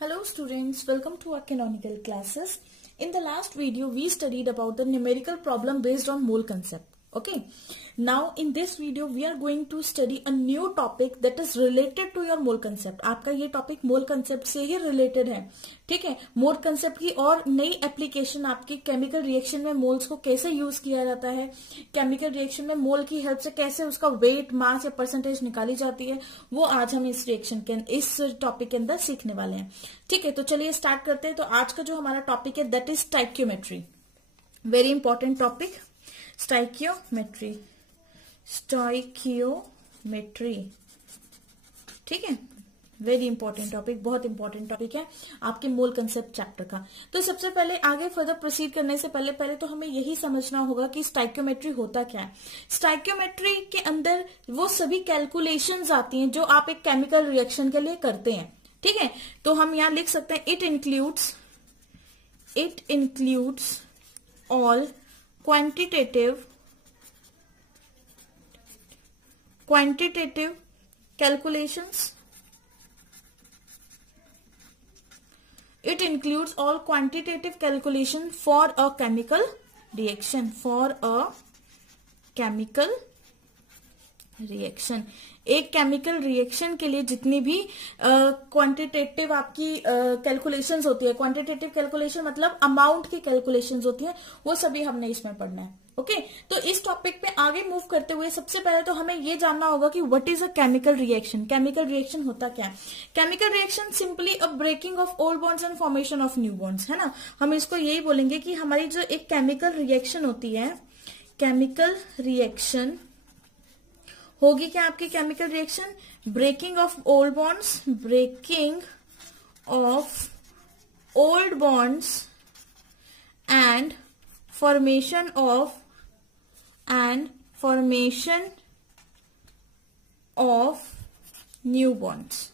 Hello students, welcome to our canonical classes. In the last video, we studied about the numerical problem based on mole concept. Okay. Now in this video, we are going to study a new topic that is related to your mole concept. आपका ये topic मोल concept से ही related है. ठीक है. मोल concept की और नई application आपकी केमिकल रिएक्शन में मोल्स को कैसे यूज किया जाता है, केमिकल रिएक्शन में मोल की हेल्प से कैसे उसका वेट, मास या परसेंटेज निकाली जाती है, वो आज हम इस रिएक्शन के इस टॉपिक के अंदर सीखने वाले हैं. ठीक है. तो चलिए स्टार्ट करते हैं. तो आज का जो हमारा टॉपिक है that is stoichiometry. Very important topic, stoichiometry. ठीक है. वेरी इंपॉर्टेंट टॉपिक, बहुत इंपॉर्टेंट टॉपिक है आपके मोल कंसेप्ट चैप्टर का. तो सबसे पहले आगे फर्दर प्रोसीड करने से पहले तो हमें यही समझना होगा कि स्टाइकियोमेट्री होता क्या है. स्टाइकियोमेट्री के अंदर वो सभी कैलकुलेशंस आती हैं जो आप एक केमिकल रिएक्शन के लिए करते हैं. ठीक है. तो हम यहां लिख सकते हैं it includes all quantitative calculations. It includes all quantitative calculation for a chemical reaction. एक केमिकल रिएक्शन के लिए जितनी भी क्वांटिटेटिव आपकी कैलकुलेशंस होती है, क्वांटिटेटिव कैलकुलेशन मतलब अमाउंट की कैलकुलेशंस होती है, वो सभी हमने इसमें पढ़ना है. ओके. तो इस टॉपिक पे आगे मूव करते हुए सबसे पहले तो हमें ये जानना होगा कि what is a chemical reaction. Chemical reaction होता क्या है. Chemical reaction simply a breaking of old bonds and formation of new bonds, है ना. हम इसको यही बोलेंगे कि हमारी जो एक केमिकल रिएक्शन होती है, केमिकल रिएक्शन होगी क्या आपकी chemical reaction, breaking of old bonds, breaking of old bonds and formation of new bonds.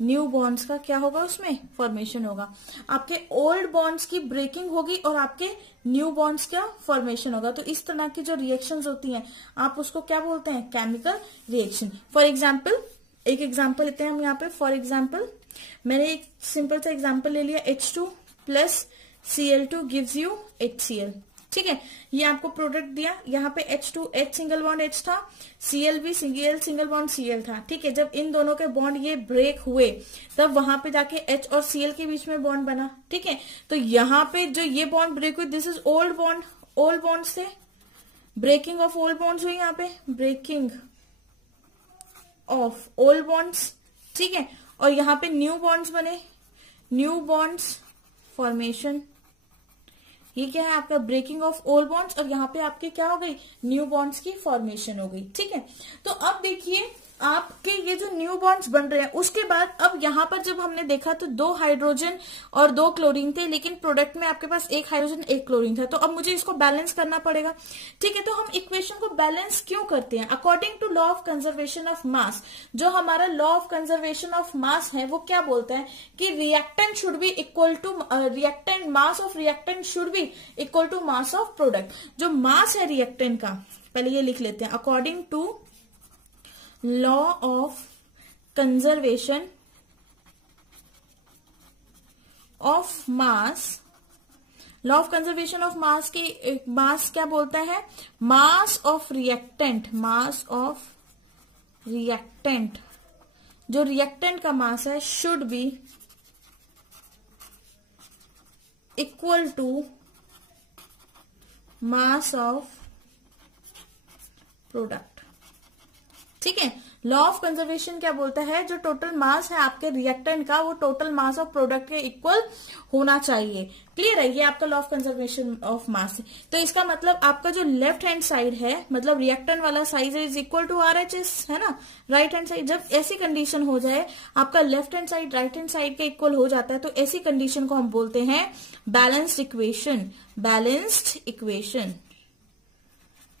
New bonds का क्या होगा, उसमें फॉर्मेशन होगा. आपके ओल्ड बॉन्ड्स की ब्रेकिंग होगी और आपके न्यू बॉन्ड्स का फॉर्मेशन होगा. तो इस तरह की जो रिएक्शंस होती हैं आप उसको क्या बोलते हैं, केमिकल रिएक्शन. फॉर एग्जाम्पल, एक एग्जाम्पल लेते हैं हम यहाँ पे. फॉर एग्जाम्पल मैंने एक सिंपल सा एग्जाम्पल ले लिया, H2 plus Cl2 gives you HCl. ठीक है. ये आपको प्रोडक्ट दिया, यहाँ पे H2 H single bond H था, Cl भी सिंगल बॉन्ड Cl था. ठीक है. जब इन दोनों के बॉन्ड ये ब्रेक हुए तब वहां पे जाके H और Cl के बीच में बॉन्ड बना. ठीक है. तो यहाँ पे जो ये बॉन्ड ब्रेक हुई, this is old bond. Old bond से ब्रेकिंग ऑफ ओल्ड बॉन्ड्स हुई, यहाँ पे ब्रेकिंग ऑफ ओल्ड बॉन्ड्स. ठीक है. और यहाँ पे न्यू बॉन्ड्स बने, न्यू बॉन्ड्स फॉर्मेशन. ये क्या है आपका, ब्रेकिंग ऑफ ओल्ड बॉन्ड्स, और यहाँ पे आपके क्या हो गई, न्यू बॉन्ड्स की फॉर्मेशन हो गई. ठीक है. तो अब देखिए आपके ये जो न्यू बॉन्ड्स बन रहे हैं, उसके बाद अब यहाँ पर जब हमने देखा तो 2 हाइड्रोजन और 2 क्लोरीन थे, लेकिन प्रोडक्ट में आपके पास 1 हाइड्रोजन 1 क्लोरीन था. तो अब मुझे इसको बैलेंस करना पड़ेगा. ठीक है. तो हम इक्वेशन को बैलेंस क्यों करते हैं, according to law of conservation of mass. जो हमारा law of conservation of mass है वो क्या बोलता है कि reactant should be equal to reactant, mass of reactant should be equal to mass of product. जो मास है रिएक्टेंट का, पहले ये लिख लेते हैं, according to law of conservation of mass. Law of conservation of mass के मास क्या बोलता है, mass of reactant. Mass of reactant, जो रिएक्टेंट का मास है, should be equal to mass of product. ठीक है. लॉ ऑफ कंजर्वेशन क्या बोलता है, जो टोटल मास है आपके रिएक्टेंट का, वो टोटल मास ऑफ प्रोडक्ट के इक्वल होना चाहिए. क्लियर है. ये आपका law of conservation of mass है. तो इसका मतलब आपका जो लेफ्ट हैंड साइड है, मतलब रिएक्टेंट वाला side is equal to RHS, है ना. राइट हैंड साइड, जब ऐसी कंडीशन हो जाए आपका left hand side right hand side के इक्वल हो जाता है, तो ऐसी कंडीशन को हम बोलते हैं balanced equation. Balanced equation.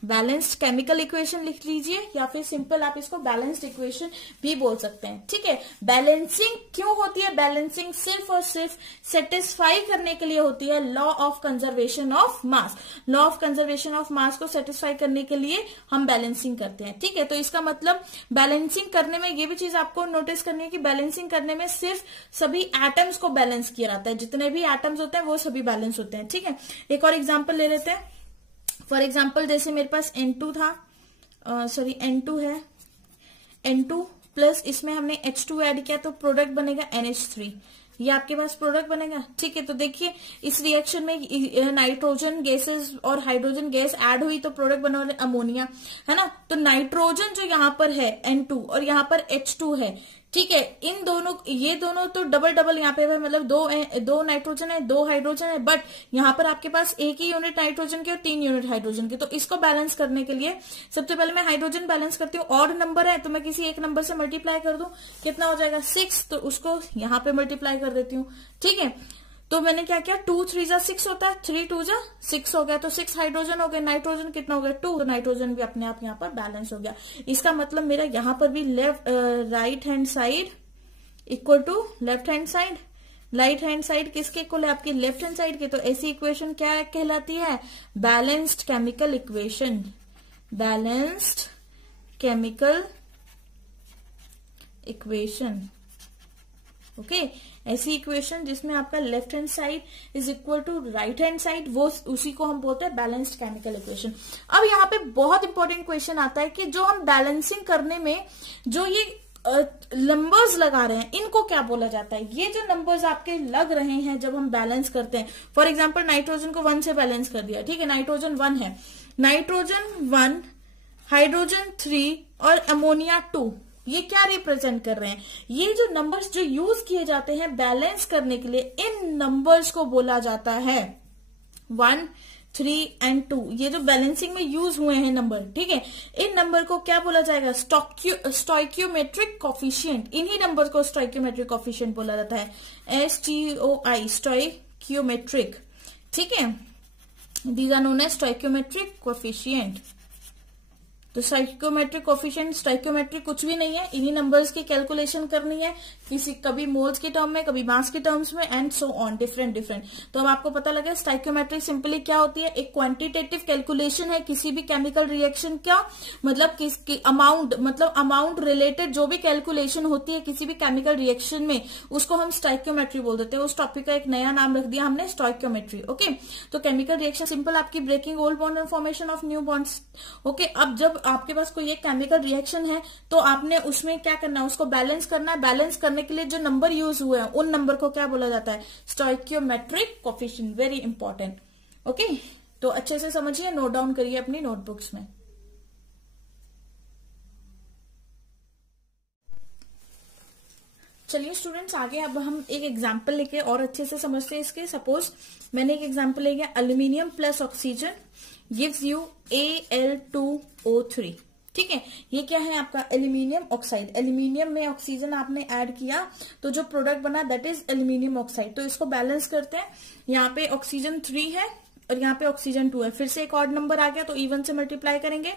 Balanced chemical equation लिख लीजिए, या फिर सिंपल आप इसको बैलेंस्ड इक्वेशन भी बोल सकते हैं। ठीक है, बैलेंसिंग क्यों होती है? बैलेंसिंग सिर्फ और सिर्फ सेटिस्फाई करने के लिए होती है law of conservation of mass. Law of conservation of मास को सेटिस्फाई करने के लिए हम बैलेंसिंग करते हैं। ठीक है, तो इसका मतलब बैलेंसिंग करने में ये भी चीज आपको नोटिस करनी है कि बैलेंसिंग करने में सिर्फ सभी एटम्स को बैलेंस किया जाता है, जितने भी एटम्स होते हैं वो सभी बैलेंस होते हैं। ठीक है, एक और एग्जाम्पल ले लेते हैं। फॉर एग्जाम्पल जैसे मेरे पास N2 था, N2 है, N2 प्लस इसमें हमने H2 ऐड किया तो प्रोडक्ट बनेगा NH3, ये आपके पास प्रोडक्ट बनेगा। ठीक है, तो देखिए इस रिएक्शन में नाइट्रोजन गैसेस और हाइड्रोजन गैस ऐड हुई तो प्रोडक्ट बना अमोनिया, है ना। तो नाइट्रोजन जो यहाँ पर है N2 और यहाँ पर H2 है, ठीक है, इन दोनों, ये दोनों तो डबल डबल यहाँ पे मतलब दो नाइट्रोजन है, दो हाइड्रोजन है, बट यहाँ पर आपके पास एक ही यूनिट नाइट्रोजन की और 3 यूनिट हाइड्रोजन की। तो इसको बैलेंस करने के लिए सबसे पहले मैं हाइड्रोजन बैलेंस करती हूँ। ऑड नंबर है तो मैं किसी एक नंबर से मल्टीप्लाई कर दूं, कितना हो जाएगा 6, तो उसको यहाँ पे मल्टीप्लाई कर देती हूँ। ठीक है, तो मैंने क्या किया, 2 3 जा 6 होता है, 3 2 जा 6 हो गया, तो 6 हाइड्रोजन हो गए, नाइट्रोजन कितना हो गया 2, तो नाइट्रोजन भी अपने आप यहाँ पर बैलेंस हो गया। इसका मतलब मेरा यहाँ पर भी right hand side equal to left hand side. Right hand side किसके इक्वल है? आपकी लेफ्ट हैंड साइड के। तो ऐसी इक्वेशन क्या कहलाती है? Balanced chemical equation. Balanced chemical equation, okay. ऐसी इक्वेशन जिसमें आपका left hand side is equal to right hand side, वो उसी को हम बोलते हैं बैलेंस्ड केमिकल इक्वेशन। अब यहाँ पे बहुत इंपॉर्टेंट क्वेश्चन आता है कि जो हम बैलेंसिंग करने में जो ये नंबर्स लगा रहे हैं, इनको क्या बोला जाता है? ये जो नंबर्स आपके लग रहे हैं जब हम बैलेंस करते हैं, फॉर एग्जांपल नाइट्रोजन को 1 से बैलेंस कर दिया, ठीक है, नाइट्रोजन 1 है, नाइट्रोजन 1, हाइड्रोजन 3 और अमोनिया 2, ये क्या रिप्रेजेंट कर रहे हैं? ये जो नंबर्स जो यूज किए जाते हैं बैलेंस करने के लिए, इन नंबर्स को बोला जाता है 1, 3 एंड 2। ये जो बैलेंसिंग में यूज हुए हैं नंबर, ठीक है, इन नंबर को क्या बोला जाएगा? Stoichiometric coefficient. इन्हीं नंबर को स्टोइकियोमेट्रिक कोफिशिएंट बोला जाता है, STOI, स्टोइकियोमेट्रिक। ठीक है, these are known as stoichiometric coefficient. तो स्टोइकियोमेट्रिक कोफिशिएंट, स्टोइकियोमेट्रिक कुछ भी नहीं है, इन्हीं नंबर्स की कैलकुलेशन करनी है, किसी कभी मोल्स के टर्म में, कभी मास के टर्म्स में, and so on, different different. तो अब आपको पता लगे स्टोइकियोमेट्रिक सिंपली क्या होती है? एक क्वांटिटेटिव कैलकुलेशन है किसी भी केमिकल रिएक्शन का, मतलब किसकी अमाउंट, मतलब अमाउंट रिलेटेड जो भी कैलकुलेशन होती है किसी भी केमिकल रिएक्शन में, उसको हम स्टोइकियोमेट्री बोल देते हैं। उस टॉपिक का एक नया नाम रख दिया हमने, स्टोइकियोमेट्री। ओके, तो केमिकल रिएक्शन सिंपल आपकी ब्रेकिंग ओल्ड बॉन्ड और formation of new bonds. Okay, अब जब आपके पास कोई एक केमिकल रिएक्शन है तो आपने उसमें क्या करना है? उसको बैलेंस करना है। बैलेंस करने के लिए जो नंबर यूज हुए हैं उन नंबर को क्या बोला जाता है? Stoichiometric coefficient. Very important. Okay, तो अच्छे से समझिए, नोट डाउन करिए अपनी नोटबुक्स में। चलिए स्टूडेंट्स, आगे अब हम एक एग्जाम्पल लेके और अच्छे से समझते हैं इसके। सपोज मैंने एक एग्जाम्पल ले गया, aluminium plus oxygen gives you Al2O3। ठीक है, ये क्या है? आपका एल्यूमिनियम ऑक्साइड। एल्यूमिनियम में ऑक्सीजन आपने ऐड किया तो जो प्रोडक्ट बना दैट इज एल्यूमिनियम ऑक्साइड। तो इसको बैलेंस करते हैं। यहाँ पे ऑक्सीजन 3 है और यहाँ पे ऑक्सीजन 2 है। फिर से एक ऑड नंबर आ गया तो इवन से मल्टीप्लाई करेंगे।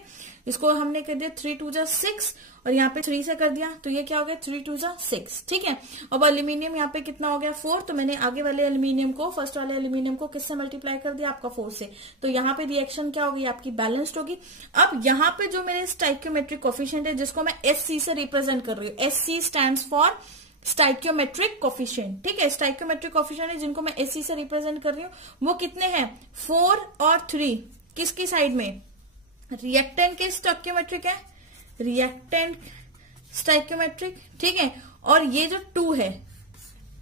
इसको हमने कर दिया 3 2 जा 6 और यहाँ पे 3 से कर दिया तो ये क्या हो गया? 3 2 जा 6। ठीक है, अब एल्यूमिनियम यहाँ पे कितना हो गया? 4। तो मैंने आगे वाले एल्यूमिनियम को, फर्स्ट वाले एल्यूमिनियम को किससे मल्टीप्लाई कर दिया? आपका 4 से। तो यहाँ पे रिएक्शन क्या होगी? आपकी बैलेंस्ड होगी। अब यहाँ पे जो मेरे स्टोइकियोमेट्रिक कोफिशिएंट है जिसको मैं SC से रिप्रेजेंट कर रही हूँ, SC stands for stoichiometric coefficient. ठीक है, स्टोइकियोमेट्रिक कोफिशिएंट है जिनको मैं SC से रिप्रेजेंट कर रही हूँ, वो कितने हैं? 4 और 3। किसकी साइड में? रिएक्टेंट के स्टोइकियोमेट्रिक है, रिएक्टेंट स्टोइकियोमेट्रिक। ठीक है, और ये जो 2 है,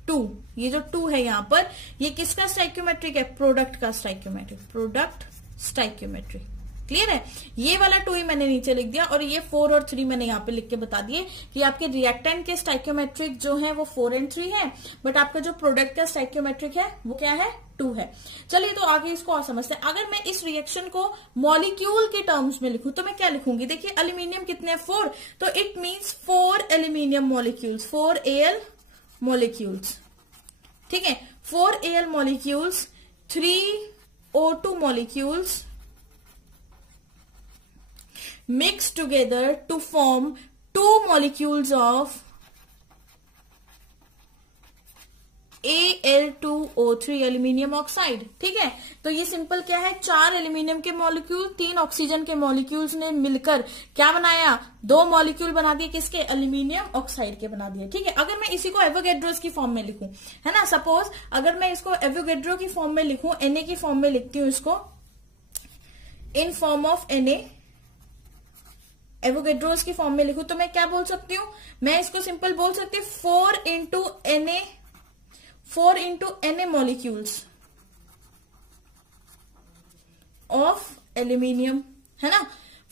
2, ये जो 2 है यहाँ पर, ये किसका स्टोइकियोमेट्रिक है? प्रोडक्ट का स्टोइकियोमेट्रिक, प्रोडक्ट स्टोइकियोमेट्रिक। क्लियर है? ये वाला 2 ही मैंने नीचे लिख दिया और ये 4 और 3 मैंने यहाँ पे लिख के बता दिए कि आपके रिएक्टेंट के स्टोइकियोमेट्रिक जो है वो 4 और 3 है, बट आपका जो प्रोडक्ट का स्टोइकियोमेट्रिक है वो क्या है? 2 है। चलिए तो आगे इसको और समझते हैं। अगर मैं इस रिएक्शन को मॉलिक्यूल के टर्म्स में लिखूं तो मैं क्या लिखूंगी? देखिए एल्यूमिनियम कितने हैं? 4, तो it means 4 aluminium molecules, 4 Al molecules. ठीक है, 4 Al molecules, 3 O2 molecules mix together to form 2 molecules of Al2O3 aluminium oxide. ठीक है, तो ये सिंपल क्या है, 4 एल्यूमिनियम के मॉलिक्यूल 3 ऑक्सीजन के मॉलिक्यूल्स ने मिलकर क्या बनाया, 2 मॉलिक्यूल बना दिए, किसके, एल्यूमिनियम ऑक्साइड के बना दिए। ठीक है, अगर मैं इसी को एवोगैड्रोस की फॉर्म में लिखूं, है ना, सपोज अगर मैं इसको एवोगैड्रो की फॉर्म में लिखूं, Na की फॉर्म में लिखती हूं इसको, in form of Na, Avogadro's की फॉर्म में लिखूं तो मैं क्या बोल सकती हूँ, मैं इसको सिंपल बोल सकती हूँ 4 into Na molecules of aluminium, है ना,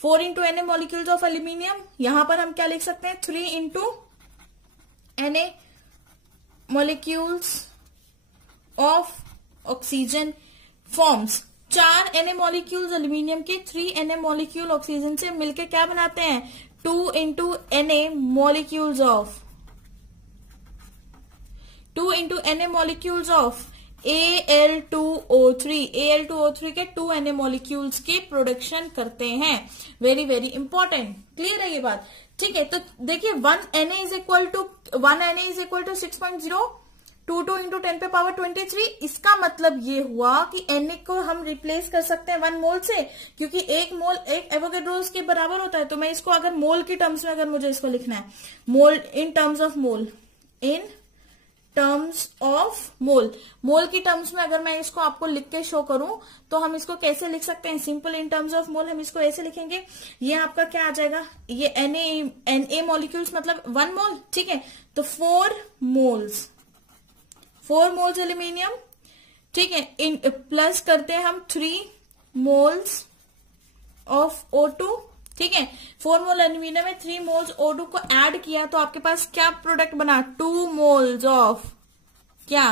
4 into Na molecules of aluminium। यहां पर हम क्या लिख सकते हैं, 3 into Na molecules of oxygen forms। 4 Na molecules aluminium के, 3 Na molecule oxygen से मिलकर क्या बनाते हैं, 2 into Na molecules of Na molecules of Al2O3। Al2O3 के 2 Na molecules के प्रोडक्शन करते हैं। वेरी वेरी इंपॉर्टेंट, क्लियर है ये बात। ठीक है, तो देखिए 1 Na is equal to 6.022 into 10 पे पावर 23। इसका मतलब ये हुआ कि Na को हम रिप्लेस कर सकते हैं 1 मोल से, क्योंकि 1 मोल 1 एवोगैड्रोस के बराबर होता है। तो मैं इसको अगर मोल की टर्म्स में अगर मुझे इसको लिखना है, mole in terms of mole, in terms of mole, mole की टर्म्स में अगर मैं इसको आपको लिख के शो करूं तो हम इसको कैसे लिख सकते हैं, सिंपल इन टर्म्स ऑफ मोल हम इसको ऐसे लिखेंगे, ये आपका क्या आ जाएगा, ये Na मॉलिक्यूल्स मतलब 1 मोल। ठीक है, तो 4 मोल्स एल्यूमिनियम। ठीक है, इन प्लस करते हैं हम 3 मोल्स ऑफ O2। ठीक है, 4 मोल एल्यूमिनियम में 3 मोल्स O2 को ऐड किया तो आपके पास क्या प्रोडक्ट बना, 2 मोल्स ऑफ क्या,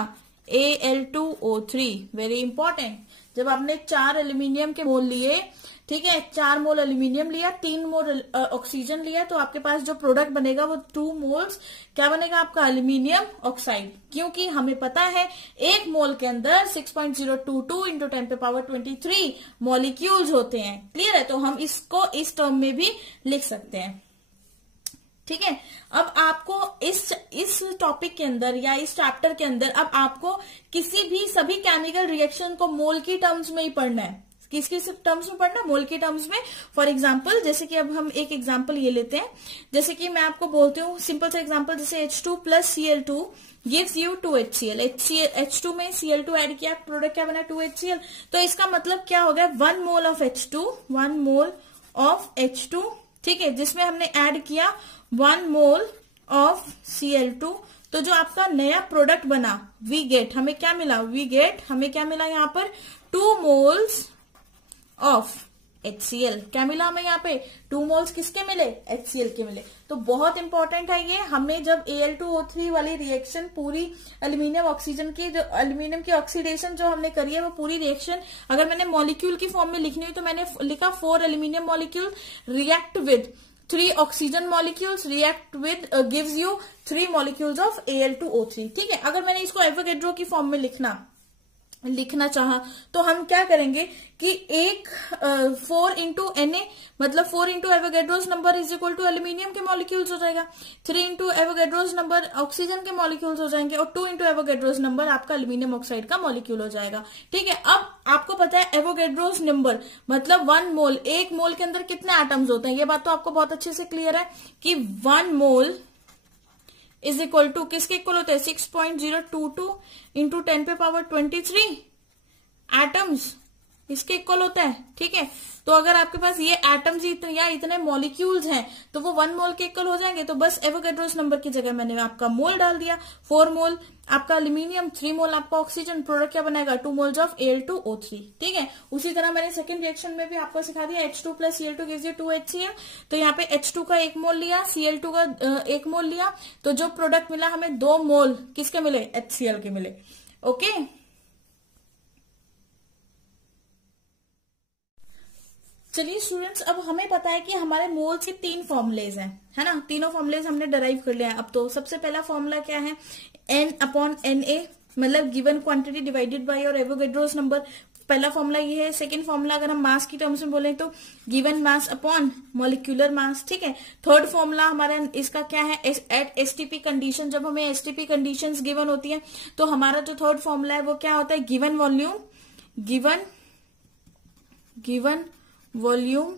Al2O3। वेरी इंपॉर्टेंट, जब आपने 4 एल्यूमिनियम के मोल लिए, ठीक है, 4 मोल एल्यूमिनियम लिया, 3 मोल ऑक्सीजन लिया, तो आपके पास जो प्रोडक्ट बनेगा वो 2 मोल्स क्या बनेगा आपका, एल्यूमिनियम ऑक्साइड। क्योंकि हमें पता है 1 मोल के अंदर 6.022 इंटू 10 पे पावर 23 मॉलिक्यूल्स होते हैं। क्लियर है, तो हम इसको इस टर्म में भी लिख सकते हैं। ठीक है, अब आपको इस टॉपिक के अंदर या इस चैप्टर के अंदर अब आपको सभी केमिकल रिएक्शन को मोल की टर्म्स में ही पढ़ना है। किसके टर्म्स में पढ़ना, मोल के टर्म्स में। फॉर एग्जाम्पल, जैसे कि अब हम एक एग्जाम्पल ये लेते हैं, जैसे कि मैं आपको बोलती हूँ सिंपल सा एग्जाम्पल, जैसे H2 plus Cl2 gives you 2HCl। H2 में Cl2 ऐड किया, प्रोडक्ट क्या बना, 2HCl। तो इसका मतलब क्या हो गया, 1 मोल ऑफ H2, ठीक है, जिसमें हमने ऐड किया 1 मोल ऑफ Cl2। तो जो आपका नया प्रोडक्ट बना वी गेट हमें क्या मिला यहाँ पर 2 मोल्स ऑफ HCl। क्या मिला हमें यहाँ पे, 2 मोल्स किसके मिले, HCl के मिले। तो बहुत इंपॉर्टेंट है ये, हमने जब Al2O3 वाली रिएक्शन पूरी एल्यूमिनियम ऑक्सीजन की, जो एल्यूमिनियम की ऑक्सीडेशन जो हमने करी है वो पूरी रिएक्शन अगर मैंने मॉलिक्यूल की फॉर्म में लिखनी हुई तो मैंने लिखा 4 aluminium molecule react with 3 oxygen molecules, react with gives you 3 molecules of Al2O3। ठीक है, अगर मैंने इसको एवोगैड्रो की फॉर्म में लिखना चाहा तो हम क्या करेंगे कि 4 इंटू Na मतलब 4 into Avogadro's number is equal to aluminium के मॉलिक्यूल्स हो जाएगा, 3 इंटू एवोगैड्रोस नंबर ऑक्सीजन के मॉलिक्यूल्स हो जाएंगे और 2 इंटू एवोगैड्रोस नंबर आपका एल्यूमिनियम ऑक्साइड का मॉलिक्यूल हो जाएगा। ठीक है, अब आपको पता है एवोगैड्रोस नंबर मतलब 1 मोल, 1 मोल के अंदर कितने एटम्स होते हैं, ये बात तो आपको बहुत अच्छे से क्लियर है कि 1 मोल इज इक्वल टू किसके इक्वल होते हैं, 6.022 इंटू 10 पे पावर 23 एटम्स, इसके इक्वल होता है। ठीक है, तो अगर आपके पास ये एटम्स या इतने मॉलिक्यूल्स हैं तो वो 1 मोल के इक्वल हो जाएंगे। तो बस एवोगैड्रोस नंबर की जगह मैंने आपका मोल डाल दिया, 4 मोल आपका एल्यूमिनियम, 3 मोल आपका ऑक्सीजन, प्रोडक्ट क्या बनाएगा 2 मोल्स ऑफ Al2O3। ठीक है, उसी तरह मैंने सेकंड रिएक्शन में भी आपको सिखा दिया, H2 plus Cl2 gives you 2HCl। तो यहाँ पे H2 का 1 मोल लिया, Cl2 का 1 मोल लिया, तो जो प्रोडक्ट मिला हमें 2 मोल किसके मिले, HCl के मिले। ओके, चलिए स्टूडेंट्स, अब हमें पता है कि हमारे मोल्स के 3 फॉर्मुलेज हैं, है ना, तीनों फॉर्मुलेज हमने डराइव कर लिया है। अब तो सबसे पहला फॉर्मूला क्या है, N/Na मतलब गिवन क्वांटिटी डिवाइडेड बाय और एवोगैड्रोस नंबर पहला फॉर्मूला ये है। सेकंड फॉर्मूला अगर हम मास की टर्म्स में बोले तो given mass upon molecular mass, ठीक है। थर्ड फॉर्मूला हमारा इसका क्या है, एट एसटीपी कंडीशन, जब हमें एसटीपी कंडीशंस गिवन होती है तो हमारा जो थर्ड फॉर्मूला है वो क्या होता है, given volume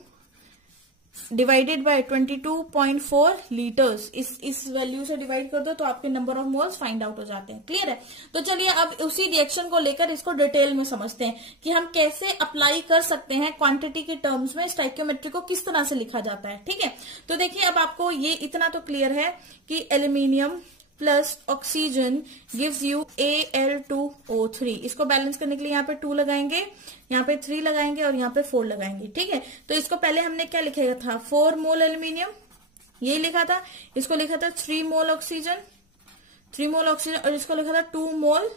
divided by 22.4 litres. इस वैल्यू से डिवाइड कर दो तो आपके number of moles find out हो जाते हैं। क्लियर है। तो चलिए अब उसी रिएक्शन को लेकर इसको डिटेल में समझते हैं कि हम कैसे अप्लाई कर सकते हैं क्वांटिटी के टर्म्स में स्टोइकियोमेट्री को किस तरह से लिखा जाता है। ठीक है, तो देखिए अब आपको ये इतना तो क्लियर है कि aluminium plus oxygen gives you Al2O3। इसको बैलेंस करने के लिए यहाँ पे 2 लगाएंगे, यहाँ पे 3 लगाएंगे और यहाँ पे 4 लगाएंगे। ठीक है, तो इसको पहले हमने क्या लिखेगा था, 4 मोल एल्यूमिनियम, यही लिखा था। इसको लिखा था 3 मोल ऑक्सीजन और इसको लिखा था 2 मोल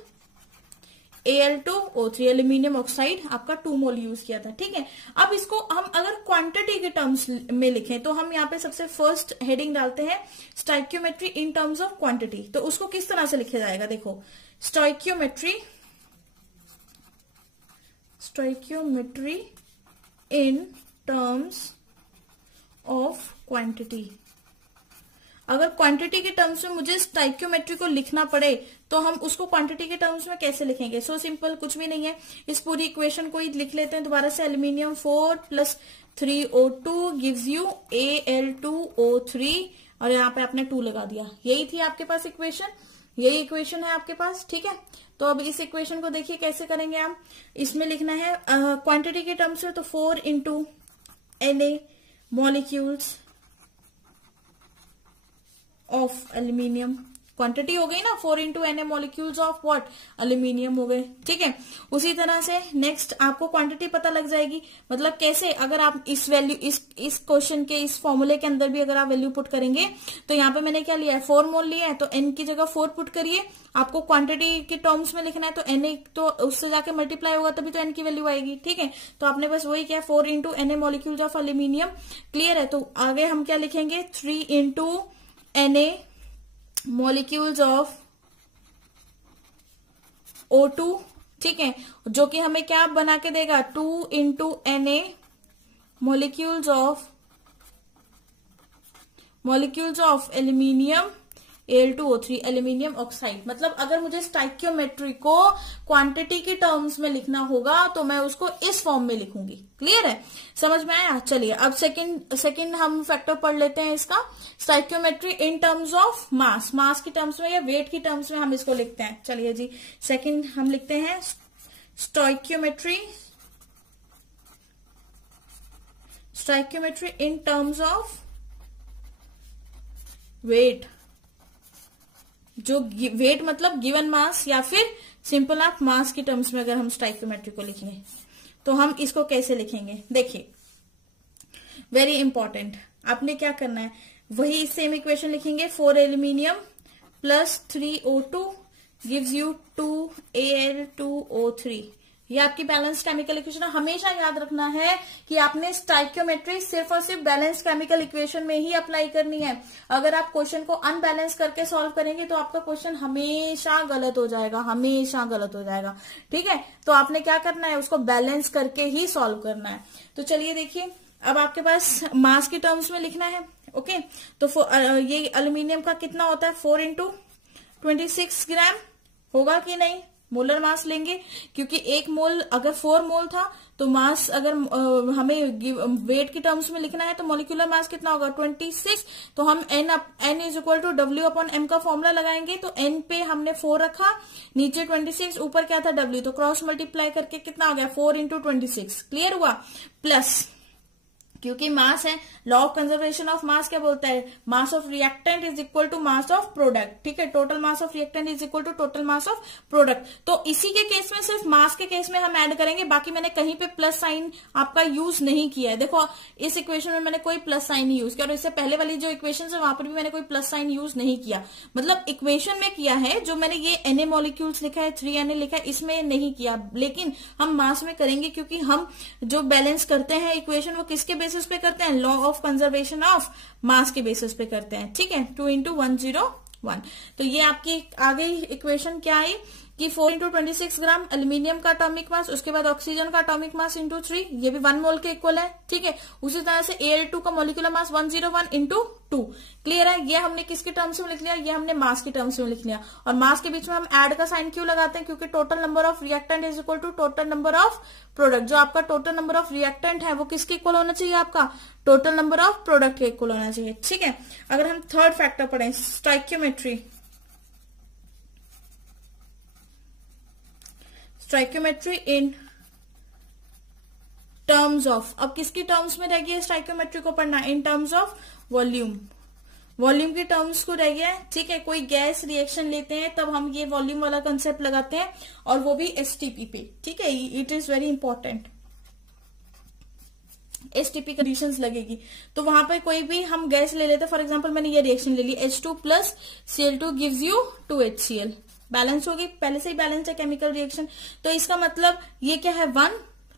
Al2O3, एल्यूमिनियम ऑक्साइड आपका 2 मोल यूज किया था। ठीक है, अब इसको हम अगर क्वांटिटी के टर्म्स में लिखें तो हम यहाँ पे सबसे फर्स्ट हेडिंग डालते हैं stoichiometry in terms of quantity. तो उसको किस तरह से लिखा जाएगा, देखो stoichiometry in terms of quantity. अगर क्वांटिटी के टर्म्स में मुझे स्टोइकियोमेट्री को लिखना पड़े तो हम उसको क्वांटिटी के टर्म्स में कैसे लिखेंगे, सो सिंपल, कुछ भी नहीं है। इस पूरी इक्वेशन को ही लिख लेते हैं दोबारा से। Aluminium 4 + 3O2 gives you Al2O3 और यहाँ पे आपने 2 लगा दिया। यही थी आपके पास इक्वेशन, यही इक्वेशन है आपके पास। ठीक है, तो अब इस इक्वेशन को देखिए कैसे करेंगे हम। इसमें लिखना है क्वांटिटी के टर्म्स में तो 4 × Na molecules of aluminium, quantity हो गई ना, 4 × Na molecules of what, aluminium हो गए। ठीक है, उसी तरह से नेक्स्ट आपको क्वांटिटी पता लग जाएगी। मतलब कैसे, अगर आप इस वैल्यू इस क्वेश्चन के इस फॉर्मूले के अंदर भी अगर आप वैल्यू पुट करेंगे तो यहाँ पे मैंने क्या लिया है, 4 मोल लिया है तो n की जगह 4 पुट करिए। आपको क्वांटिटी के टर्म्स में लिखना है तो Na तो उससे जाके मल्टीप्लाई होगा तभी तो n की वैल्यू आएगी। ठीक है, तो आपने बस वही किया, 4 × Na molecules of aluminium. Clear है, तो आगे हम क्या लिखेंगे, 3 × Na मॉलिक्यूल्स ऑफ O2। ठीक है, जो कि हमें क्या बना के देगा, 2 × Na molecules of aluminium Al2O3 aluminium oxide. मतलब अगर मुझे स्टोइकियोमेट्री को क्वांटिटी के टर्म्स में लिखना होगा तो मैं उसको इस फॉर्म में लिखूंगी। क्लियर है, समझ में आया। चलिए अब सेकंड हम फैक्टर पढ़ लेते हैं इसका, stoichiometry in terms of mass. Mass की टर्म्स में या वेट की टर्म्स में हम इसको लिखते हैं। चलिए जी, सेकंड हम लिखते हैं stoichiometry in terms of weight. जो वेट मतलब गिवन मास, या फिर सिंपल आप मास की टर्म्स में अगर हम स्टोइकियोमेट्री को लिखेंगे तो हम इसको कैसे लिखेंगे, देखिए वेरी इंपॉर्टेंट। आपने क्या करना है, वही सेम इक्वेशन लिखेंगे, 4 aluminium + 3O2 gives you 2 Al2O3। ये आपकी बैलेंस केमिकल इक्वेशन। हमेशा याद रखना है कि आपने स्टोइकियोमेट्री सिर्फ और सिर्फ बैलेंस केमिकल इक्वेशन में ही अप्लाई करनी है। अगर आप क्वेश्चन को अनबैलेंस करके सॉल्व करेंगे तो आपका क्वेश्चन हमेशा गलत हो जाएगा, ठीक है। तो आपने क्या करना है, उसको बैलेंस करके ही सॉल्व करना है। तो चलिए देखिए, अब आपके पास मास के टर्म्स में लिखना है। ओके, तो ये एल्यूमिनियम का कितना होता है, 4 × 26 ग्राम होगा कि नहीं, मोलर मास लेंगे, क्योंकि एक मोल अगर 4 मोल था तो मास अगर हमें वेट की टर्म्स में लिखना है तो मॉलिक्यूलर मास कितना होगा, 26। तो हम n = W/m का फॉर्मूला लगाएंगे। तो n पे हमने 4 रखा, नीचे 26, ऊपर क्या था W, तो क्रॉस मल्टीप्लाई करके कितना हो गया, 4 × 26। क्लियर हुआ, प्लस क्योंकि मास है, law of conservation of mass क्या बोलता है, mass of reactant is equal to mass of product. ठीक है, total mass of reactant is equal to total mass of product. तो इसी के केस में सिर्फ मास के केस में हम ऐड करेंगे, बाकी मैंने कहीं पे प्लस साइन आपका यूज नहीं किया है। देखो इस इक्वेशन में मैंने कोई प्लस साइन नहीं यूज किया, और इससे पहले वाली जो इक्वेशन है वहां पर भी मैंने कोई प्लस साइन यूज नहीं किया। मतलब इक्वेशन में किया है, जो मैंने ये Na मॉलिक्यूल्स लिखा है, 3 Na लिखा है, इसमें नहीं किया, लेकिन हम मास में करेंगे, क्योंकि हम जो बैलेंस करते हैं इक्वेशन वो किसके बेसिस पे करते हैं, law of conservation of mass के बेसिस पे करते हैं। ठीक है, 2 × 101। तो ये आपकी आ गई इक्वेशन, क्या आई, कि 4 इंटू 26 ग्राम एल्यूमिनियम का एटॉमिक मास, उसके बाद ऑक्सीजन का एटॉमिक मास इंटू 3, ये भी 1 मोल के इक्वल है। ठीक है, उसी तरह से Al2 का मॉलिक्यूलर मास 101 इंटू 2। क्लियर है, ये हमने किसके टर्म्स में लिख लिया, ये हमने मास के टर्म्स में लिख लिया। और मास के बीच में हम ऐड का साइन क्यों लगाते हैं, क्योंकि total number of reactant is equal to total number of product. जो आपका टोटल नंबर ऑफ रिएक्टेंट है वो किसके इक्वल होना चाहिए, आपका टोटल नंबर ऑफ प्रोडक्ट के इक्वल होना चाहिए। ठीक है, अगर हम थर्ड फैक्टर पढ़ें, stoichiometry, stoichiometry in terms of, अब किसकी टर्म्स में रह गया स्टोइकियोमेट्री को पढ़ना, इन टर्म्स ऑफ वॉल्यूम, वॉल्यूम के टर्म्स को रह गया। ठीक है, कोई गैस रिएक्शन लेते हैं तब हम ये वॉल्यूम वाला कंसेप्ट लगाते हैं, और वो भी एसटीपी पे। ठीक है, it is very important, STP conditions लगेगी। तो वहां पे कोई भी हम गैस ले लेते हैं, फॉर एग्जांपल मैंने ये रिएक्शन ले ली, H2 plus Cl2 gives you 2HCl, balance होगी, पहले से ही बैलेंस है केमिकल रिएक्शन। तो इसका मतलब ये क्या है 1।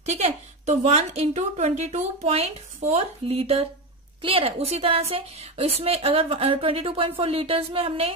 ठीक है, तो 1 इंटू 22.4 लीटर। क्लियर है, उसी तरह से इसमें अगर 22.4 लीटर्स में हमने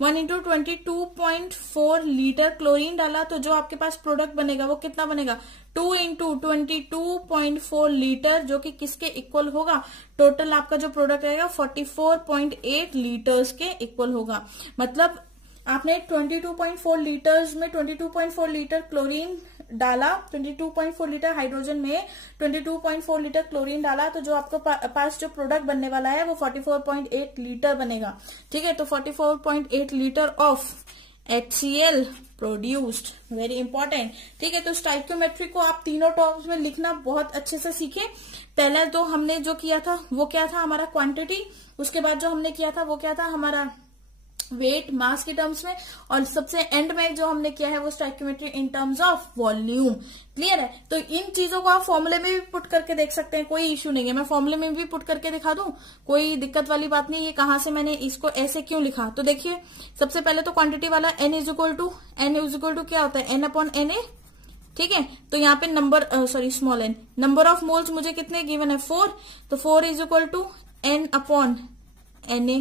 1 इंटू 22.4 लीटर क्लोरीन डाला, तो जो आपके पास प्रोडक्ट बनेगा वो कितना बनेगा, 2 इंटू 22.4 लीटर, जो कि किसके इक्वल होगा, टोटल आपका जो प्रोडक्ट रहेगा 44.8 लीटर्स के इक्वल होगा। मतलब आपने 22.4 लीटर्स में 22.4 लीटर क्लोरीन डाला, 22.4 लीटर हाइड्रोजन में 22.4 लीटर क्लोरीन डाला, तो जो आपको पास जो प्रोडक्ट बनने वाला है वो 44.8 लीटर बनेगा। ठीक है, तो 44.8 litre of HCl produced, very important. ठीक है, तो स्टोइकियोमेट्री को आप तीनों टर्म्स में लिखना बहुत अच्छे से सीखे। पहले तो हमने जो किया था वो क्या था, हमारा क्वांटिटी, उसके बाद जो हमने किया था वो क्या था, हमारा वेट, मास के टर्म्स में, और सबसे एंड में जो हमने किया है वो stoichiometry in terms of volume. Clear है, तो इन चीजों को आप फॉर्मूले में भी पुट करके देख सकते हैं, कोई इश्यू नहीं है। मैं फॉर्मूले में भी पुट करके दिखा दूं, कोई दिक्कत वाली बात नहीं। ये कहां से मैंने इसको ऐसे क्यों लिखा, तो देखिए सबसे पहले तो क्वांटिटी वाला n इज इक्वल टू क्या होता है, n अपॉन Na। ठीक है, तो यहाँ पे number small n, number of moles मुझे कितने गिवन है 4, तो 4 is equal to n upon Na।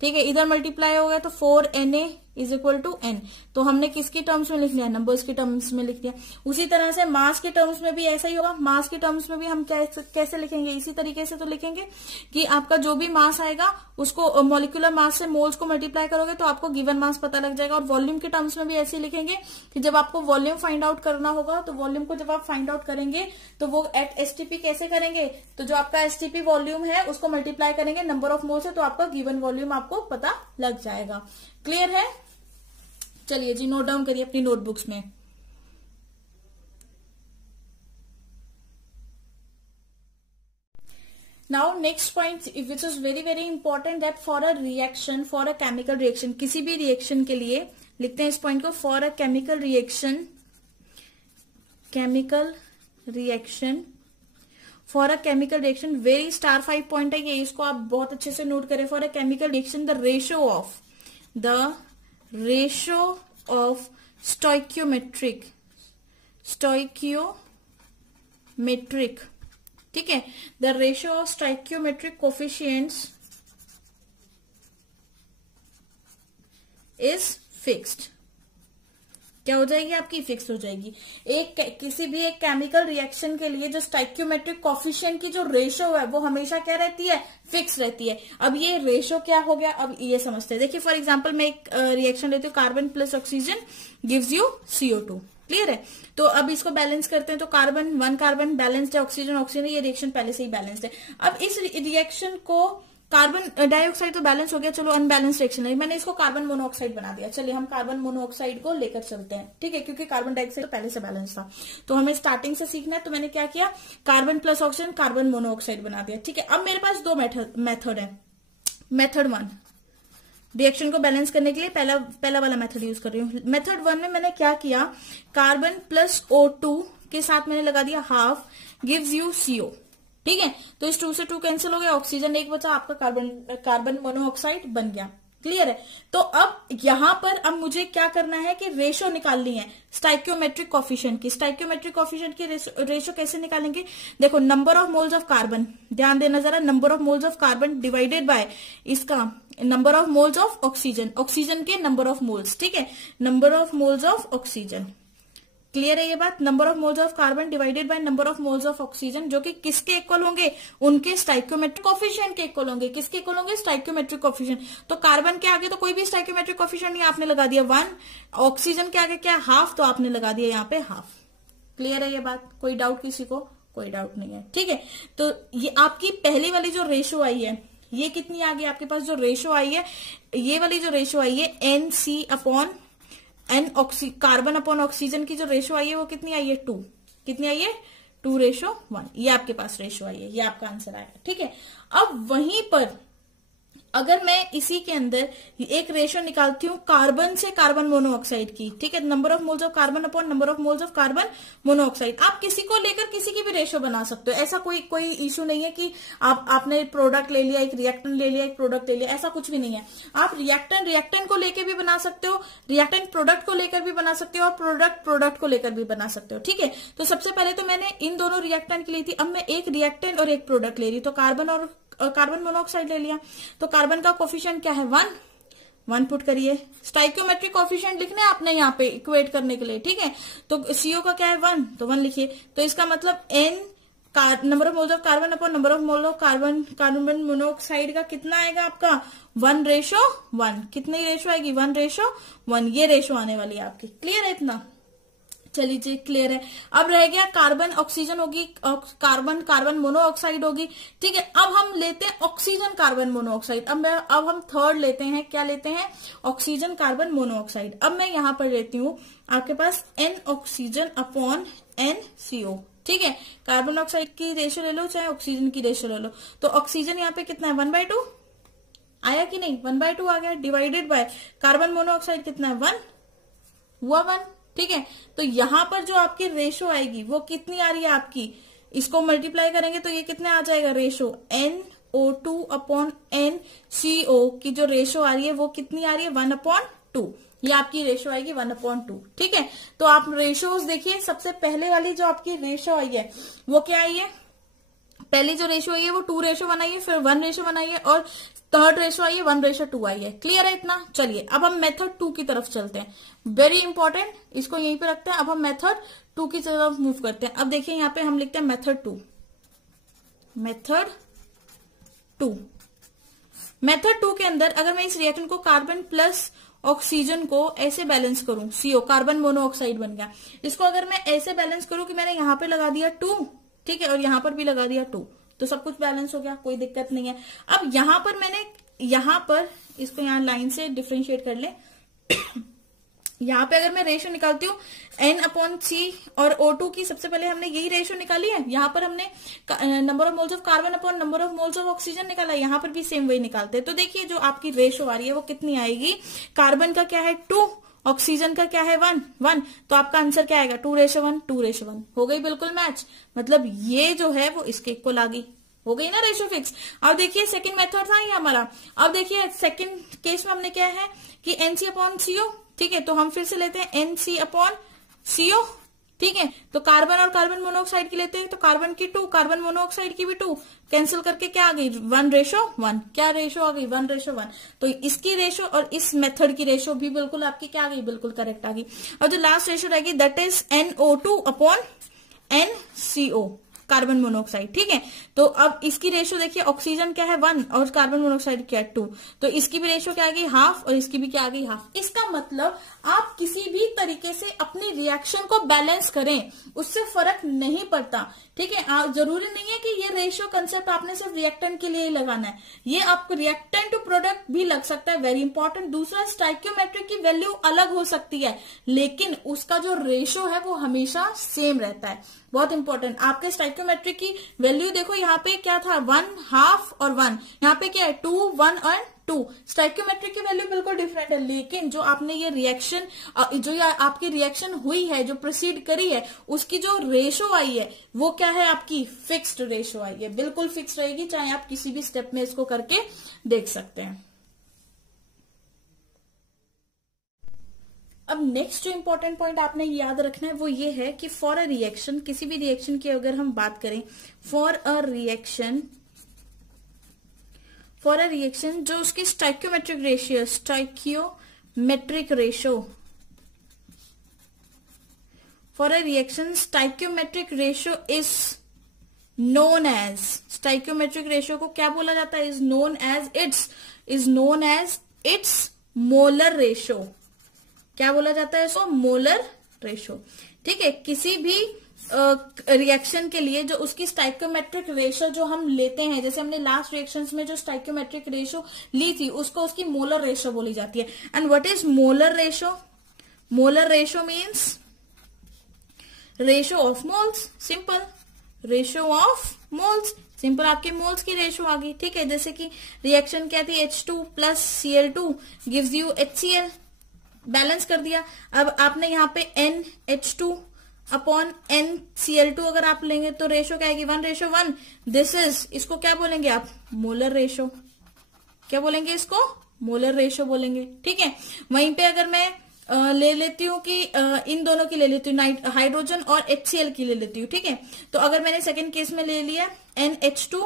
ठीक है, इधर मल्टीप्लाई हो गया तो 4Na is equal to n। तो हमने किसकी टर्म्स में लिख लिया, नंबर्स के टर्म्स में लिख दिया। उसी तरह से मास के टर्म्स में भी ऐसा ही होगा। मास के टर्म्स में भी हम कैसे लिखेंगे, इसी तरीके से तो लिखेंगे कि आपका जो भी मास आएगा उसको मॉलिक्यूलर मास से मोल्स को मल्टीप्लाई करोगे तो आपको गिवन मास पता लग जाएगा। और वॉल्यूम के टर्म्स में भी ऐसे लिखेंगे कि जब आपको वॉल्यूम फाइंड आउट करना होगा, तो वॉल्यूम को जब आप फाइंड आउट करेंगे तो वो एट एसटीपी कैसे करेंगे, तो जो आपका एसटीपी वॉल्यूम है उसको मल्टीप्लाई करेंगे नंबर ऑफ मोल्स से, तो आपका गिवन वॉल्यूम आपको पता लग जाएगा। क्लियर है, चलिए जी नोट डाउन करिए अपनी नोटबुक्स में। Now next point which is very very important, that for a reaction, for a chemical reaction, किसी भी रिएक्शन के लिए लिखते हैं इस पॉइंट को, for a chemical reaction, for a chemical reaction, very star 5 point है ये, इसको आप बहुत अच्छे से नोट करें। For a chemical reaction the ratio of stoichiometric, ठीक है, the ratio of stoichiometric coefficients is fixed. क्या हो जाएगी आपकी, फिक्स हो जाएगी। किसी भी एक केमिकल रिएक्शन के लिए जो स्टोइकियोमेट्रिक कोफिशिएंट की जो रेशियो है वो हमेशा क्या रहती है, फिक्स रहती है। अब ये रेशियो क्या हो गया, अब ये समझते हैं। देखिए फॉर एग्जांपल मैं एक रिएक्शन लेती हूँ, carbon plus oxygen gives you CO2। Clear है, तो अब इसको बैलेंस करते हैं, तो वन कार्बन बैलेंस्ड है, ऑक्सीजन, ये रिएक्शन पहले से ही बैलेंस्ड है। अब इस रिएक्शन को कार्बन डाइऑक्साइड तो बैलेंस हो गया, चलो अनबैलेंस रिएक्शन है, मैंने इसको कार्बन मोनोऑक्साइड बना दिया। चलिए हम कार्बन मोनोऑक्साइड को लेकर चलते हैं। ठीक है, क्योंकि कार्बन डाइऑक्साइड तो पहले से बैलेंस था, तो हमें स्टार्टिंग से सीखना है। तो मैंने क्या किया, carbon plus oxygen carbon monoxide बना दिया। ठीक है, अब मेरे पास दो मेथड है। मेथड 1 रिएक्शन को बैलेंस करने के लिए पहला वाला मेथड यूज कर रही हूँ। मेथड 1 में मैंने क्या किया, कार्बन प्लस O2 के साथ मैंने लगा दिया हाफ, गिव्स यू CO। ठीक है, तो इस 2 से 2 कैंसिल हो गया, ऑक्सीजन एक बचा, आपका कार्बन मोनोऑक्साइड बन गया। क्लियर है, तो अब यहां पर अब मुझे क्या करना है कि रेशो निकालनी है स्टोइकियोमेट्रिक कोफिशिएंट की। स्टोइकियोमेट्रिक कोफिशिएंट की रेशो कैसे निकालेंगे, देखो number of moles of carbon, ध्यान देना जरा, number of moles of carbon divided by इसका number of moles of oxygen, oxygen के नंबर ऑफ मोल्स, ठीक है, number of moles of oxygen. Clear है ये बात? Number of moles of carbon divided by number of moles of oxygen, जो कि किसके इक्वल होंगे? उनके स्टाइक्योमेट्रिक कोफिशिएंट के इक्वल होंगे। किसके इक्वल होंगे? Stoichiometric coefficient. तो कार्बन के आगे तो कोई भी स्टाइक्योमेट्रिक कोफिशिएंट नहीं, आपने लगा दिया 1। ऑक्सीजन के आगे क्या? हाफ, तो आपने लगा दिया यहाँ पे हाफ। क्लियर है ये बात? कोई डाउट किसी को? कोई डाउट नहीं है, ठीक है। तो ये आपकी पहली वाली जो रेशो आई है, ये कितनी आ गई आपके पास? जो रेशो आई है, ये वाली जो रेशो आई है NC upon N carbon upon oxygen की जो रेशो आई है वो कितनी आई है? 2। कितनी आई है? 2:1। ये आपके पास रेशो आई है, ये आपका आंसर आएगा, ठीक है। अब वहीं पर अगर मैं इसी के अंदर एक रेशो निकालती हूँ कार्बन से कार्बन मोनोऑक्साइड की, ठीक है, number of moles of carbon upon number of moles of carbon monoxide, आप किसी को लेकर किसी की भी रेशो बना सकते हो। ऐसा कोई इशू नहीं है कि आपने प्रोडक्ट ले लिया, एक रिएक्टेंट ले लिया, एक प्रोडक्ट ले लिया, ऐसा कुछ भी नहीं है। आप रिएक्टेंट को लेकर भी बना सकते हो, रिएक्टेंट प्रोडक्ट को लेकर भी बना सकते हो, और प्रोडक्ट को लेकर भी बना सकते हो, ठीक है। तो सबसे पहले तो मैंने इन दोनों रिएक्टेंट की ली थी, अब मैं एक रिएक्टेंट और एक प्रोडक्ट ले रही, तो कार्बन और कार्बन मोनोऑक्साइड ले लिया। तो कार्बन का कोफिशिएंट क्या है? 1 पुट करिए। स्टाइक्योमेट्रिक कोफिशिएंट लिखना है आपने यहाँ पे इक्वेट करने के लिए, ठीक है। तो CO का क्या है? 1, तो 1 लिखिए। तो इसका मतलब N number of moles of carbon upon number of mole of carbon monoxide का कितना आएगा आपका? 1:1। कितनी रेशो आएगी? 1:1। ये रेशो आने वाली है आपकी। क्लियर है इतना? चलिए क्लियर है। अब रह गया कार्बन ऑक्सीजन होगी, कार्बन मोनोऑक्साइड होगी, ठीक है। अब हम लेते हैं ऑक्सीजन कार्बन मोनोऑक्साइड। अब हम थर्ड लेते हैं, क्या लेते हैं? Oxygen carbon monoxide. अब मैं यहां पर लेती हूं आपके पास N ऑक्सीजन अपॉन NCO, ठीक है। कार्बन ऑक्साइड की रेशो ले लो चाहे ऑक्सीजन की रेशो ले लो। तो ऑक्सीजन यहाँ पे कितना है? 1/2 आया कि नहीं? 1/2 आ गया, डिवाइडेड बाय कार्बन मोनोऑक्साइड कितना है? 1 हुआ 1, ठीक है। तो यहां पर जो आपकी रेशो आएगी वो कितनी आ रही है आपकी? इसको मल्टीप्लाई करेंगे तो ये कितने आ जाएगा रेशो? NO2 अपॉन NCO की जो रेशो आ रही है वो कितनी आ रही है? 1/2। ये आपकी रेशो आएगी 1/2, ठीक है। तो आप रेशोज देखिए, सबसे पहले वाली जो आपकी रेशो आई है वो क्या आई है? पहली जो रेशो आई है वो 2:1 आई है, फिर 1:1 आई है, और थर्ड रेशो आई है 1:2 आई है। क्लियर है इतना? चलिए अब हम मेथड 2 की तरफ चलते हैं। वेरी इंपॉर्टेंट, इसको यहीं पे रखते हैं। अब हम मेथड 2 की तरफ मूव करते हैं। अब देखिए यहाँ पे हम लिखते हैं मेथड 2। मेथड 2 के अंदर अगर मैं इस रिएक्टेंट को कार्बन प्लस ऑक्सीजन को ऐसे बैलेंस करूं, CO कार्बन मोनोऑक्साइड बन गया। इसको अगर मैं ऐसे बैलेंस करूं कि मैंने यहाँ पे लगा दिया 2, ठीक है, और यहां पर भी लगा दिया 2, तो सब कुछ बैलेंस हो गया, कोई दिक्कत नहीं है। अब यहां पर मैंने इसको यहां लाइन से डिफरेंशिएट कर ले। यहां पे अगर मैं रेशो निकालती हूँ N/C और O2 की, सबसे पहले हमने यही रेशो निकाली है। यहाँ पर हमने number of moles of carbon upon number of moles of oxygen निकाला है, यहाँ पर भी सेम वही निकालते हैं। तो देखिए जो आपकी रेशो आ रही है वो कितनी आएगी? कार्बन का क्या है? 2, ऑक्सीजन का क्या है? 1। तो आपका आंसर क्या आएगा? 2:1 हो गई बिल्कुल मैच। मतलब ये जो है वो इसके इक्वल आ गई, हो गई ना रेशो फिक्स। अब देखिए सेकंड मेथड था ये हमारा। अब देखिए सेकंड केस में हमने क्या है कि NC अपॉन CO, ठीक है। तो हम फिर से लेते हैं NC अपॉन CO, ठीक है। तो कार्बन और कार्बन मोनोऑक्साइड की लेते हैं, तो कार्बन की 2, कार्बन मोनोऑक्साइड की भी 2, कैंसिल करके क्या आ गई? 1:1। क्या रेशो आ गई? 1:1। तो इसकी रेशो और इस मेथड की रेशो भी बिल्कुल आपकी क्या आ गई? बिल्कुल करेक्ट आ गई। और जो लास्ट रेशो रहेगी that is NO2 upon NCO carbon monoxide, ठीक है। तो अब इसकी रेशो देखिए, ऑक्सीजन क्या है? 1 और कार्बन मोनोऑक्साइड क्या है? 2। तो इसकी भी रेशो क्या आ गई? हाफ, और इसकी भी क्या आ गई? हाफ। इसका मतलब आप किसी भी तरीके से अपनी रिएक्शन को बैलेंस करें, उससे फर्क नहीं पड़ता, ठीक है। जरूरी नहीं है कि ये रेशियो कंसेप्ट आपने सिर्फ रिएक्टेंट के लिए ही लगाना है, ये आपको रिएक्टेंट टू प्रोडक्ट भी लग सकता है। Very important. दूसरा, स्टाइक्योमेट्रिक की वैल्यू अलग हो सकती है, लेकिन उसका जो रेशियो है वो हमेशा सेम रहता है। बहुत इंपॉर्टेंट। आपके स्टाइक्योमेट्रिक की वैल्यू देखो, यहाँ पे क्या था? 1, हाफ और 1। यहाँ पे क्या है? 2, 1 और 2। स्टाइक्योमेट्रिक की वैल्यू बिल्कुल डिफरेंट है, लेकिन जो आपने ये रिएक्शन, जो आपकी रिएक्शन हुई है, जो प्रोसीड करी है, उसकी जो रेशो आई है वो क्या है? आपकी फिक्स्ड रेशो आई है, बिल्कुल फिक्स रहेगी, चाहे आप किसी भी स्टेप में इसको करके देख सकते हैं। अब नेक्स्ट जो इंपॉर्टेंट पॉइंट आपने याद रखना है वो ये है कि फॉर अ रिएक्शन, किसी भी रिएक्शन की अगर हम बात करें, for a reaction for a reaction जो उसकी stoichiometric ratio for a reaction stoichiometric ratio stoichiometric ratio को क्या बोला जाता है? Is known as its molar ratio. क्या बोला जाता है इसको? Molar ratio. ठीक है, किसी भी रिएक्शन के लिए जो उसकी स्टाइक्योमेट्रिक रेशियो जो हम लेते हैं, जैसे हमने लास्ट रिएक्शंस में जो स्टाइक्योमेट्रिक रेशियो ली थी उसको उसकी मोलर रेशियो बोली जाती है। And what is molar ratio? Molar ratio means ratio of moles. Simple, ratio of moles. Simple, आपके मोल्स की रेशियो आ गई। ठीक है, जैसे कि रिएक्शन क्या थी? H2 plus Cl2 gives you HCl। Balance कर दिया। अब आपने यहाँ पे NH2 अपॉन NCl2 अगर आप लेंगे तो रेशियो क्या आएगी? 1:1। दिस इज, इसको क्या बोलेंगे आप? Molar ratio. क्या बोलेंगे इसको? मोलर रेशियो बोलेंगे। ठीक है, वहीं पे अगर मैं ले लेती हूँ कि इन दोनों की ले लेती हूँ, हाइड्रोजन और HCl की ले लेती हूँ। ठीक है, तो अगर मैंने सेकंड केस में ले लिया NH2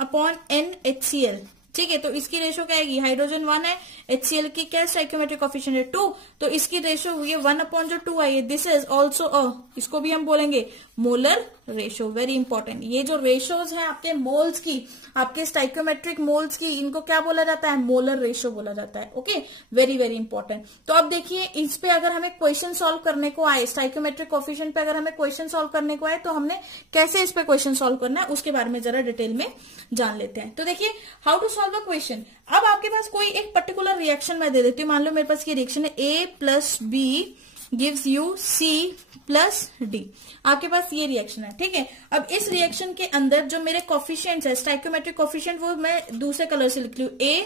अपॉन NHCl, ठीक है, तो इसकी रेशियो क्या आएगी? हाइड्रोजन 1 है, HCl की क्या स्टाइक्योमेट्रिक कोएफिशिएंट है? 2, तो इसकी रेशियो ये 1 अपॉन जो 2 आई है, दिस इज ऑल्सो इसको भी हम बोलेंगे मोलर रेशियो। वेरी इंपॉर्टेंट, ये जो रेशियोज है आपके मोल्स की, आपके स्टाइक्योमेट्रिक मोल्स की, इनको क्या बोला जाता है? मोलर रेशियो बोला जाता है। Okay, very very important. तो अब देखिए, इस पे अगर हमें क्वेश्चन सॉल्व करने को आए, स्टाइक्योमेट्रिक कोएफिशिएंट पे अगर हमें क्वेश्चन सॉल्व करने को आए तो हमने कैसे इस पे क्वेश्चन सॉल्व करना है उसके बारे में जरा डिटेल में जान लेते हैं। तो देखिए, how to solve a question. अब आपके पास कोई एक पर्टिकुलर रिएक्शन मैं दे देती हूँ। मान लो मेरे पास ये रिएक्शन है A plus B gives you C plus D। आपके पास ये रिएक्शन है। ठीक है, अब इस रिएक्शन के अंदर जो मेरे कोफिशिएंट्स है, स्टाइक्योमेट्रिक कोफिशिएंट, वो मैं दूसरे कलर से लिख लू। A,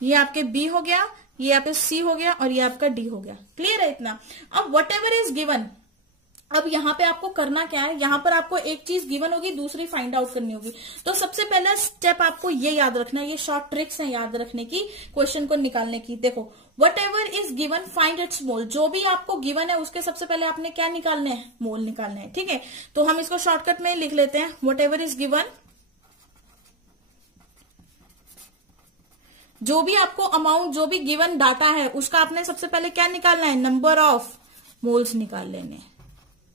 ये आपके B हो गया, ये आपके C हो गया और ये आपका D हो गया। क्लियर है इतना? अब वट एवर इज गिवन, अब यहाँ पे आपको करना क्या है? यहाँ पर आपको एक चीज गिवन होगी, दूसरी फाइंड आउट करनी होगी। तो सबसे पहला स्टेप आपको ये याद रखना है, ये शॉर्ट ट्रिक्स हैं याद रखने की, क्वेश्चन को निकालने की। देखो, what ever is given find its मोल। जो भी आपको गिवन है उसके सबसे पहले आपने क्या निकालने हैं? मोल निकालने हैं। ठीक है, तो हम इसको शॉर्टकट में लिख लेते हैं। वट एवर इज गिवन, जो भी आपको अमाउंट, जो भी गिवन डाटा है उसका आपने सबसे पहले क्या निकालना है? नंबर ऑफ मोल्स निकाल लेने हैं।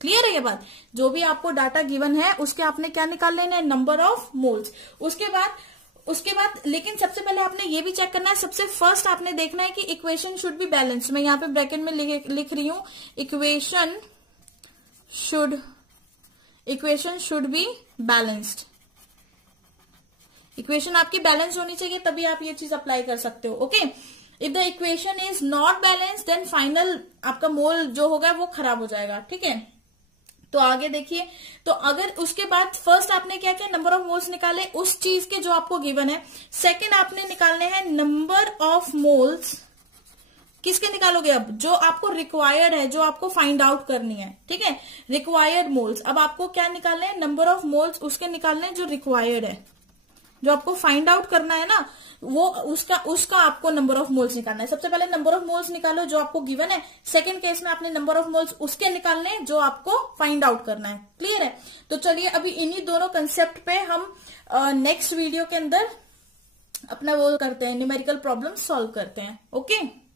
क्लियर है ये बात? जो भी आपको डाटा गिवन है उसके आपने क्या निकाल लेना है? Number of moles. उसके बाद लेकिन सबसे पहले आपने ये भी चेक करना है, सबसे फर्स्ट आपने देखना है कि इक्वेशन शुड बी बैलेंस्ड। मैं यहाँ पे ब्रैकेट में लिख रही हूं, equation should be balanced. Equation आपकी बैलेंस होनी चाहिए, तभी आप ये चीज अप्लाई कर सकते हो। Okay, if the equation is not balance then final आपका मोल जो होगा वो खराब हो जाएगा। ठीक है, तो आगे देखिए, तो अगर उसके बाद फर्स्ट आपने क्या किया? नंबर ऑफ मोल्स निकाले उस चीज के जो आपको गिवन है। सेकंड आपने निकालने हैं नंबर ऑफ मोल्स, किसके निकालोगे? अब जो आपको रिक्वायर्ड है, जो आपको फाइंड आउट करनी है। ठीक है, रिक्वायर्ड मोल्स। अब आपको क्या निकालने हैं? नंबर ऑफ मोल्स उसके निकालने हैं जो रिक्वायर्ड है, जो आपको फाइंड आउट करना है ना, वो उसका आपको नंबर ऑफ मोल्स निकालना है। सबसे पहले नंबर ऑफ मोल्स निकालो जो आपको गिवन है। सेकंड केस में आपने नंबर ऑफ मोल्स उसके निकालने हैं जो आपको फाइंड आउट करना है। क्लियर है? तो चलिए अभी इन्हीं दोनों कंसेप्ट पे हम नेक्स्ट वीडियो के अंदर अपना वो करते हैं, न्यूमेरिकल प्रॉब्लम सॉल्व करते हैं। ओके।